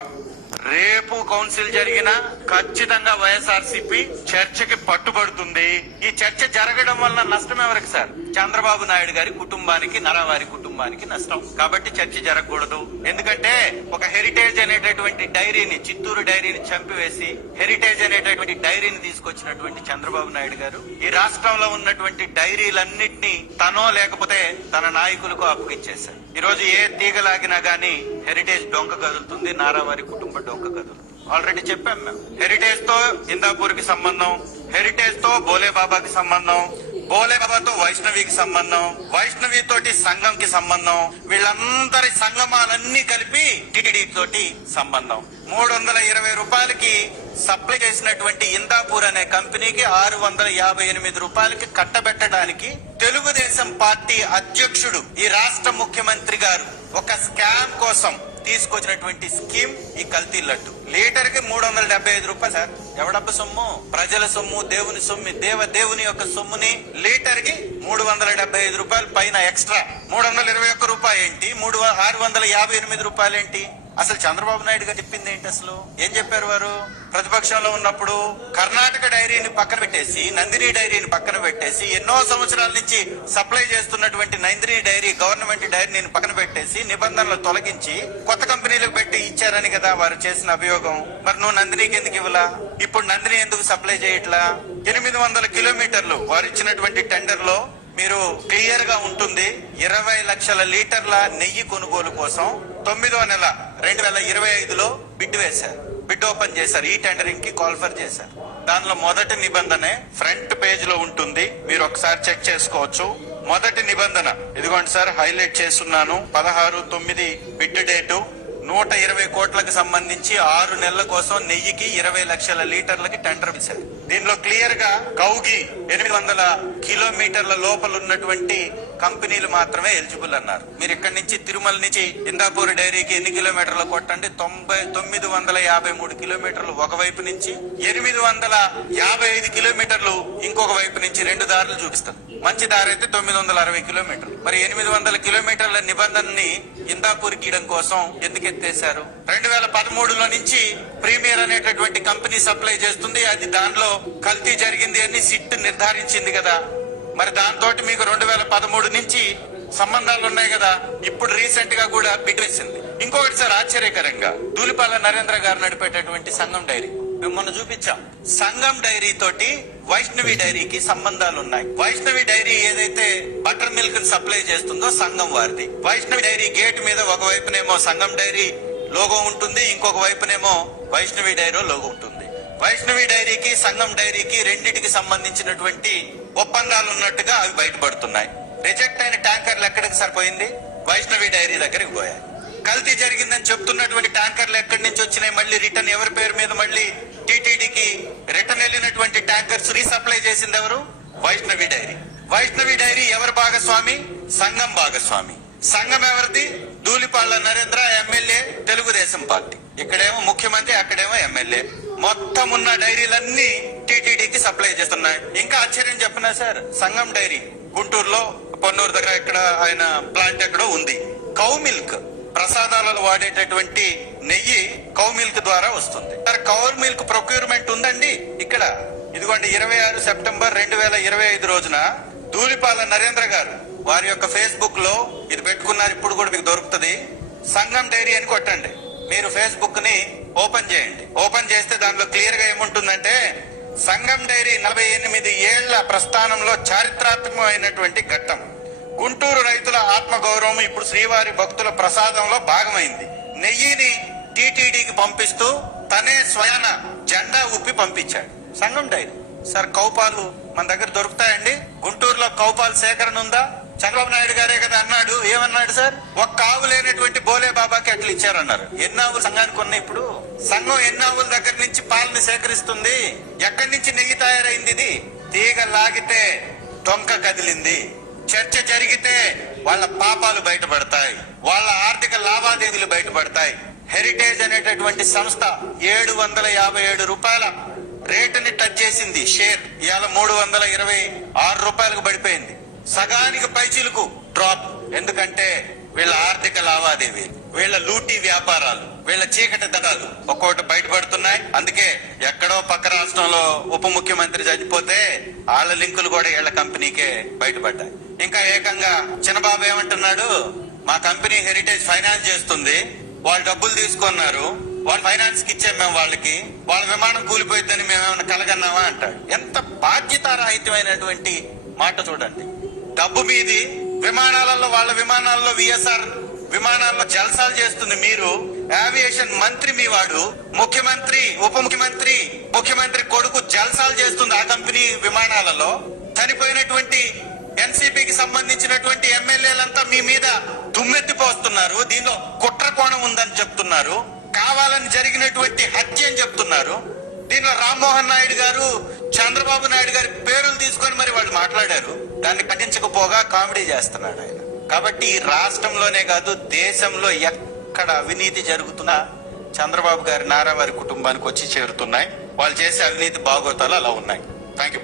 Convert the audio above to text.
రేపు కౌన్సిల్ జరిగిన ఖచ్చితంగా వైఎస్ఆర్సీపీ చర్చకి పట్టుబడుతుంది. ఈ చర్చ జరగడం వల్ల నష్టం ఎవరికి సార్? చంద్రబాబు నాయుడు గారి కుటుంబానికి, నరవారి కుటుంబానికి నష్టం. కాబట్టి చర్చ జరగకూడదు. ఎందుకంటే ఒక హెరిటేజ్ అనేటటువంటి డైరీని, చిత్తూరు డైరీని చంపివేసి హెరిటేజ్ అనేటటువంటి డైరీని తీసుకొచ్చినటువంటి చంద్రబాబు నాయుడు గారు ఈ రాష్ట్రంలో ఉన్నటువంటి డైరీలన్నింటినీ తనో లేకపోతే తన నాయకులకు అప్పగిచ్చేశారు. ఈ రోజు ఏ తీగలాగినా గానీ హెరిటేజ్ డొంక కదులుతుంది, నారావారి కుటుంబ డొంక కదులుతుంది. ఆల్రెడీ చెప్పాం మేము. హెరిటేజ్ తో ఇందాపూర్ కి సంబంధం, హెరిటేజ్ తో బోలే బాబాకి సంబంధం, బోలే బాబాతో వైష్ణవికి సంబంధం, వైష్ణవి తోటి సంఘంకి సంబంధం, వీళ్ళందరి సంగమాలన్నీ కలిపి టిటిడి తోటి సంబంధం. 320 రూపాయలకి సప్లై చేసినటువంటి ఇందాపూర్ అనే కంపెనీకి 658 రూపాయలకి కట్టబెట్టడానికి తెలుగుదేశం పార్టీ అధ్యక్షుడు, ఈ రాష్ట్ర ముఖ్యమంత్రి గారు ఒక స్కామ్ కోసం తీసుకొచ్చినటువంటి స్కీమ్ ఈ కల్తీ లడ్డు. లీటర్ కి 375 రూపాయలు సార్. ఎవడబ్బ సొమ్ము? ప్రజల సొమ్ము, దేవుని సొమ్ము, దేవుని యొక్క సొమ్ముని లీటర్ కి 375 రూపాయలు పైన ఎక్స్ట్రా. 321 రూపాయలు ఏంటి, 658 రూపాయలు ఏంటి? అసలు చంద్రబాబు నాయుడు గారు చెప్పింది ఏంటి? అసలు ఏం చెప్పారు వారు? ప్రతిపక్షంలో ఉన్నప్పుడు కర్ణాటక డైరీని పక్కన పెట్టేసి, నందిని డైరీని పక్కన పెట్టేసి, ఎన్నో సంవత్సరాల నుంచి సప్లై చేస్తున్నటువంటి నందిని డైరీ, గవర్నమెంట్ డైరీని పక్కన పెట్టేసి నిబంధనలు తొలగించి కొత్త కంపెనీలకు పెట్టి ఇచ్చారని కదా వారు చేసిన అభియోగం. మరి నువ్వు నందినికి ఎందుకు ఇవ్వలా? ఇప్పుడు నందిని ఎందుకు సప్లై చేయట్లా? 800 కిలోమీటర్లు వారు ఇచ్చినటువంటి టెండర్ లో మీరు క్లియర్ గా ఉంటుంది. 20 లక్షల లీటర్ల నెయ్యి కొనుగోలు కోసం 9వ నెల 2025లో బిడ్ వేశారు. బిడ్ ఓపెన్ చేశారు. ఈ టెండరింగ్ కి కాల్ఫర్ చేశారు. దానిలో మొదటి నిబంధనే ఫ్రంట్ పేజ్ లో ఉంటుంది. మీరు ఒకసారి చెక్ చేసుకోవచ్చు. మొదటి నిబంధన ఇదిగోండి సార్, హైలైట్ చేస్తున్నాను. 16/9 బిడ్ డేటు. 120 కోట్లకు సంబంధించి 6 నెలల కోసం నెయ్యికి 20 లక్షల లీటర్లకి టెండర్ వేశారు. దీనిలో క్లియర్ గా కౌగి 800 కిలోమీటర్ల లోపల ఉన్నటువంటి కంపెనీలు మాత్రమే ఎలిజిబుల్ అన్నారు. మీరు ఇక్కడి నుంచి తిరుమల నుంచి ఇందాపూర్ డైరీకి ఎన్ని కిలోమీటర్లు కొట్టండి? 953 కిలోమీటర్లు ఒకవైపు నుంచి, 855 కిలోమీటర్లు ఇంకొక వైపు నుంచి. 2 దారులు చూపిస్తారు. మంచి దారి అయితే 960 కిలోమీటర్లు. మరి 800 కిలోమీటర్ల నిబంధనని ఇందాపూర్ గీయడం కోసం ఎందుకు ఎత్తేశారు? 2013లో నుంచి ప్రీమియర్ అనేటటువంటి కంపెనీ సప్లై చేస్తుంది. అది దానిలో కల్తీ జరిగింది అని సిట్ నిర్ధారించింది కదా. మరి దాంతో మీకు 2013 నుంచి సంబంధాలు ఉన్నాయి కదా. ఇప్పుడు రీసెంట్ గా కూడా బిడ్ వేసింది. ఇంకొకటి సార్, ఆశ్చర్యకరంగా ధూళిపాల నరేంద్ర గారు నడిపేటటువంటి సంఘం డైరీ మేము మొన్న చూపించాం. సంఘం డైరీ తోటి వైష్ణవి డైరీకి సంబంధాలు ఉన్నాయి. వైష్ణవి డైరీ ఏదైతే బటర్ మిల్క్ సప్లై చేస్తుందో సంఘం వారిది. వైష్ణవి డైరీ గేట్ మీద ఒకవైపునేమో సంఘం డైరీ లోగో ఉంటుంది, ఇంకొక వైపునేమో వైష్ణవి డైరీ లోగో ఉంటుంది. వైష్ణవి డైరీకి, సంఘం డైరీకి రెండింటికి సంబంధించినటువంటి ఒప్పందాలు ఉన్నట్టుగా అవి బయటపడుతున్నాయి. రిజెక్ట్ అయిన ట్యాంకర్లు ఎక్కడికి సరిపోయింది? వైష్ణవి డైరీ దగ్గరికి పోయాయి. కల్తీ జరిగిందని చెప్తున్నటువంటి ట్యాంకర్లు ఎక్కడి నుంచి వచ్చినాయి? మళ్ళీ రిటర్న్ ఎవరి పేరు మీద? మళ్ళీ టీటీడీకి రిటర్న్ వెళ్ళినటువంటి ట్యాంకర్స్ రీసప్లై చేసింది ఎవరు? వైష్ణవి డైరీ. వైష్ణవి డైరీ ఎవరి భాగస్వామి? సంఘం భాగస్వామి. సంఘం ఎవరిది? Dhulipalla Narendra, MLA, Telugu Desam party. ఇక్కడేమో ముఖ్యమంత్రి, అక్కడేమో ఎమ్మెల్యే. మొత్తం ఉన్న డైరీలన్నీ టీటీడీకి సప్లై చేస్తున్నాయి. ఇంకా ఆశ్చర్యం చెప్పనా సార్, సంఘం డైరీ గుంటూరులో పొన్నూరు దగ్గర ఇక్కడ ఆయన ప్లాంట్ ఎక్కడో ఉంది. కౌ మిల్క్, ప్రసాదాలలో వాడేటటువంటి నెయ్యి కౌ మిల్క్ ద్వారా వస్తుంది. కౌ మిల్క్ ప్రొక్యూర్మెంట్ ఉందండి ఇక్కడ. ఇదిగోండి 26 సెప్టెంబర్ 2025 రోజున ధూళిపాల నరేంద్ర గారు వారి యొక్క ఫేస్బుక్ లో ఇది పెట్టుకున్నారు. ఇప్పుడు కూడా మీకు దొరుకుతుంది. సంఘం డైరీ అని కొట్టండి. మీరు ఫేస్బుక్ ని ఓపెన్ చేయండి. ఓపెన్ చేస్తే దానిలో క్లియర్ గా ఏముంటుందంటే, సంఘం డైరీ 48 ఏళ్ల ప్రస్థానంలో చారిత్రాత్మకమైనటువంటి ఘట్టం. గుంటూరు రైతుల ఆత్మగౌరవం ఇప్పుడు శ్రీవారి భక్తుల ప్రసాదంలో భాగమైంది. నెయ్యిని టీటీడీకి పంపిస్తూ తనే స్వయాన జెండా ఊపి పంపించాడు. సంఘం డైరీ. సార్, కౌపాలు మన దగ్గర దొరుకుతాయండి? గుంటూరులో కౌపాలు సేకరణ ఉందా? చంద్రబాబు నాయుడు గారే కదా అన్నాడు. ఏమన్నాడు సార్? ఒక్క ఆవు లేనటువంటి బోలే బాబాకి ఎట్లా ఇచ్చారన్నారు. ఎన్ని ఆవులు సంఘానికి ఉన్నాయి? ఇప్పుడు సంఘం ఎన్ని ఆవుల దగ్గర నుంచి పాలని సేకరిస్తుంది? ఎక్కడి నుంచి నెయ్యి తయారైంది? ఇది తీగ లాగితే డొంక కదిలింది. చర్చ జరిగితే వాళ్ళ పాపాలు బయటపడతాయి, వాళ్ళ ఆర్థిక లావాదేవీలు బయటపడతాయి. హెరిటేజ్ అనేటటువంటి సంస్థ 757 రూపాయల రేటుని టచ్ చేసింది. షేర్ ఇవాళ 326 రూపాయలకు పడిపోయింది. సగానికి పైచిలకు డ్రాప్. ఎందుకంటే వీళ్ళ ఆర్థిక లావాదేవీలు, వీళ్ళ లూటీ వ్యాపారాలు, వీళ్ళ చీకటి దడాలు ఒక్కొక్కటి బయటపడుతున్నాయి. అందుకే ఎక్కడో పక్క రాష్ట్రంలో ఉప ముఖ్యమంత్రి చనిపోతే వాళ్ళ లింకులు కూడా వీళ్ళ కంపెనీకే బయటపడ్డాయి. ఇంకా ఏకంగా చిన్నబాబు ఏమంటున్నాడు, మా కంపెనీ హెరిటేజ్ ఫైనాన్స్ చేస్తుంది, వాళ్ళు డబ్బులు తీసుకున్నారు, వాళ్ళ ఫైనాన్స్ కి ఇచ్చాం మేము వాళ్ళకి, వాళ్ళ విమానం కూలిపోయిద్దని మేమేమన్నా కలగన్నామా అంటాడు. ఎంత బాధ్యతారహితమైనటువంటి మాట చూడండి. డబ్బు మీది, విమానాలలో వాళ్ళ విమానాల్లో విఎస్ఆర్ విమానాల్లో జల్సాలు చేస్తుంది మీరు, ఏవియేషన్ మంత్రి మీ వాడు, ముఖ్యమంత్రి ఉప ముఖ్యమంత్రి ముఖ్యమంత్రి కొడుకు జల్సాలు చేస్తుంది ఆ కంపెనీ విమానాలలో. చనిపోయినటువంటి ఎన్సీపీకి సంబంధించినటువంటి ఎమ్మెల్యేలంతా మీ మీద దుమ్మెత్తిపోస్తున్నారు, దీనిలో కుట్ర కోణం ఉందని చెప్తున్నారు, కావాలని జరిగినటువంటి హత్య అని చెప్తున్నారు. దీనిలో రామ్మోహన్ నాయుడు గారు, చంద్రబాబు నాయుడు గారి పేర్లు తీసుకొని మరి వాళ్ళు మాట్లాడారు. దాన్ని ఖండించకపోగా కామెడీ చేస్తున్నాడు ఆయన. కాబట్టి ఈ రాష్ట్రంలోనే కాదు దేశంలో ఎక్కడ అవినీతి జరుగుతున్నా చంద్రబాబు గారి నారా వారి కుటుంబానికి వచ్చి చేరుతున్నాయి. వాళ్ళు చేసే అవినీతి బాగోతాలు అలా ఉన్నాయి. Thank you.